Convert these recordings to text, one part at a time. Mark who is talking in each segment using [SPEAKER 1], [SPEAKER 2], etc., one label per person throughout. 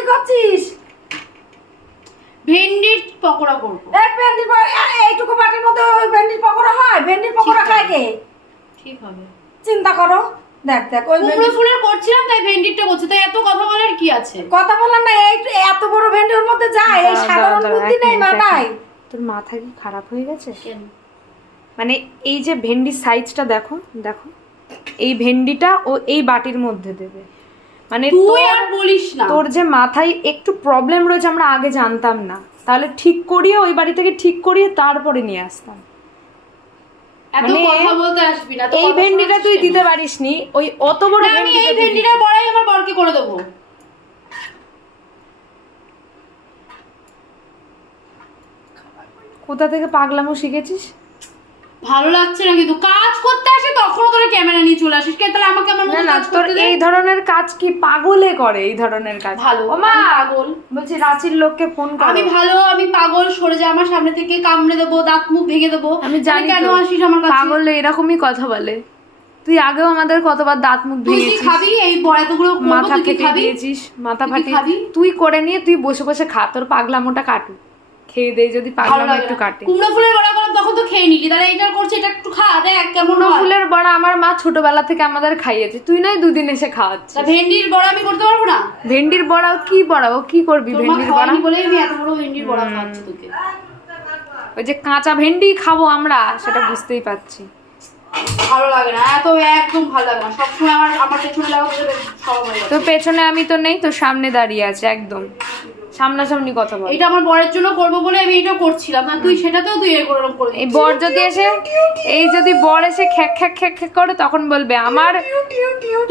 [SPEAKER 1] কি করছিস?
[SPEAKER 2] ভেন্ডির পকোড়া করব।
[SPEAKER 1] এক ভেন্ডির এইটুকু বাটির মধ্যে ওই ভেন্ডির পকোড়া হয়? ভেন্ডির পকোড়া খায় কে?
[SPEAKER 2] ঠিক হবে।
[SPEAKER 1] চিন্তা করো। দেখ দেখ ওই
[SPEAKER 2] কুমড়ো
[SPEAKER 1] ভেন্ডি-
[SPEAKER 2] ফুলের করছিলাম তাই ভেন্ডিরটা করছে তাই এত কথা বলার কি আছে?
[SPEAKER 1] কথা বললাম না এই এত বড় ভেন্ডির মধ্যে যায় এই সাধারণ বুদ্ধি নেই মাথায়।
[SPEAKER 3] তোর মাথা কি খারাপ হয়ে গেছে?
[SPEAKER 2] কেন?
[SPEAKER 3] মানে এই যে ভেন্ডির সাইজটা দেখো দেখো। এই ভেন্ডিটা ও এই বাটির মধ্যে দেবে। মানে
[SPEAKER 2] তুই আর বলিস না।
[SPEAKER 3] তোর যে মাথায় একটু প্রবলেম রয়েছে আমরা আগে জানতাম না। তাহলে ঠিক করিয়ে ওই বাড়ি থেকে ঠিক করিয়ে তারপরে নিয়ে আসতাম। মানে
[SPEAKER 2] কথা বলতে আসবি না
[SPEAKER 3] এই ভেন্ডিটা তুই
[SPEAKER 2] কেন?
[SPEAKER 3] দিতে পারিসনি ওই অত বড়
[SPEAKER 2] আমি
[SPEAKER 3] ভেন্ডিটা
[SPEAKER 2] এই ভেন্ডিটা বড়াই আমার বরকে করে দেবো।
[SPEAKER 3] কোথা থেকে পাগলামো শিখেছিস?
[SPEAKER 2] ভালো লাগছে না কিন্তু। কাজ করতে আসে তখনও তোরা ক্যামেরা নিয়ে চলে আসিস। তাহলে আমাকে আমার মতো কাজ করতে
[SPEAKER 3] এই ধরনের কাজ কি পাগলে করে এই ধরনের কাজ?
[SPEAKER 2] ভালো
[SPEAKER 3] মা
[SPEAKER 2] পাগল।
[SPEAKER 3] বলছি রাঁচির লোককে ফোন কর।
[SPEAKER 2] আমি ভালো আমি পাগল সরে যা আমার সামনে থেকে কামড়ে দেবো দাঁত মুখ ভেঙে দেবো।
[SPEAKER 3] আমি জানি
[SPEAKER 2] কেন আসিস আমার কাছে?
[SPEAKER 3] পাগল এরকমই কথা বলে। তুই আগেও আমাদের কতবার দাঁত মুখ
[SPEAKER 2] তুই খাবি? এই বড়াতগুলো করব
[SPEAKER 3] মাথা ফেটে দিয়েছিস মাথা ফাটিয়ে তুই করে নিয়ে তুই বসে বসে খা তোর পাগলামোটা কাটু খেয়ে দে যদি পাগলামো একটু। কাটে।
[SPEAKER 2] কুমড়ো ফুলের বড়া করলাম তখন তো খেয়ে নিলি তাহলে এটা করছে এটা একটু খা দেখ কেমন
[SPEAKER 3] কুমড়ো ফুলের বড়া আমার মা ছোটবেলা থেকে আমাদের খাইয়েছে। তুই নয় দুদিন এসে খাওয়াচ্ছিস।
[SPEAKER 2] ভেন্ডির বড়া আমি করতে পারব না?
[SPEAKER 3] ভেন্ডির বড়া কি বড়া ও? কি করবি? ভেন্ডির বড়া?
[SPEAKER 2] বলেই আমি এত বড় ভেন্ডির বড়া খাওয়াচ্ছি তোকে।
[SPEAKER 3] ওই যে কাঁচা ভেন্ডি খাব আমরা সেটা বুঝতেই পারছি।
[SPEAKER 2] ভালো লাগে না এত একদম ভালো লাগে না। সবসময় আমার আমার পেছনে সব হয়ে
[SPEAKER 3] পেছনে আমি তো নেই তোর সামনে দাঁড়িয়ে আছে একদম। সামনাসামনি কথা বল।
[SPEAKER 2] এটা আমার বরের জন্য করব বলে আমি এটা করছিলাম। না তুই সেটাতেও তুই এর করে করে
[SPEAKER 3] এই বর যদি এসে এই যদি বর এসে খ্যাক খ্যাক খ্যাক খ্যাক করে তখন বলবে আমার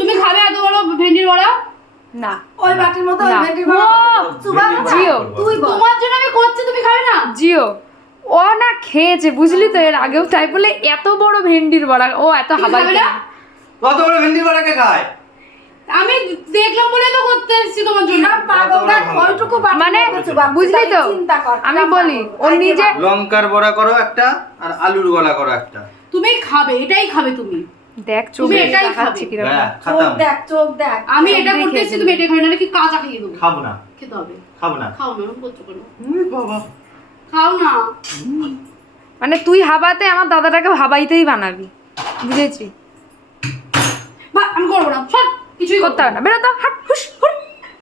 [SPEAKER 2] তুমি খাবে এত বড় ভেন্ডির বড়া?
[SPEAKER 3] না।
[SPEAKER 1] ওই বাটির মতো ওই ভেন্ডির বড়া।
[SPEAKER 4] ভেন্ডির
[SPEAKER 3] জিও।
[SPEAKER 1] তুই
[SPEAKER 2] তোমার জন্য আমি করছি তুমি খাবে না?
[SPEAKER 3] জিও। ও না খেয়েছে বুঝলি তো এর আগেও তাই বলে এত বড় ভেন্ডির বড়া। ও এত হাবাই?
[SPEAKER 4] কত বড় ভেন্ডি বড়াকে খায়?
[SPEAKER 2] আমি দেখলাম বলে তো এসেছি তোমার জন্য
[SPEAKER 3] মানে বুঝলি তো
[SPEAKER 1] চিন্তা কর
[SPEAKER 3] আমি বলি ও নিজে
[SPEAKER 4] লঙ্কার বড়া করো একটা আর আলুর গলা করো একটা
[SPEAKER 2] তুমি খাবে এটাই খাবে তুমি
[SPEAKER 3] দেখ চোখ
[SPEAKER 2] তুমি এটাই
[SPEAKER 4] হ্যাঁ
[SPEAKER 1] চোখ দেখ চোখ দেখ
[SPEAKER 2] আমি এটা
[SPEAKER 3] দিয়ে
[SPEAKER 2] করতে এসেছি তুমি এটা খাবে না নাকি কাঁচা খাইয়ে দেবো
[SPEAKER 4] খাব না
[SPEAKER 2] খেতে হবে
[SPEAKER 4] খাব না
[SPEAKER 2] খাও না বলছো কেন
[SPEAKER 4] বাবা
[SPEAKER 2] খাও না
[SPEAKER 3] মানে তুই হাবাতে আমার দাদাটাকে হাবাইতেই বানাবি বুঝেছি
[SPEAKER 2] বা আমি করব না সব কিছুই
[SPEAKER 3] করতে হবে না বেরো তো হাট হুস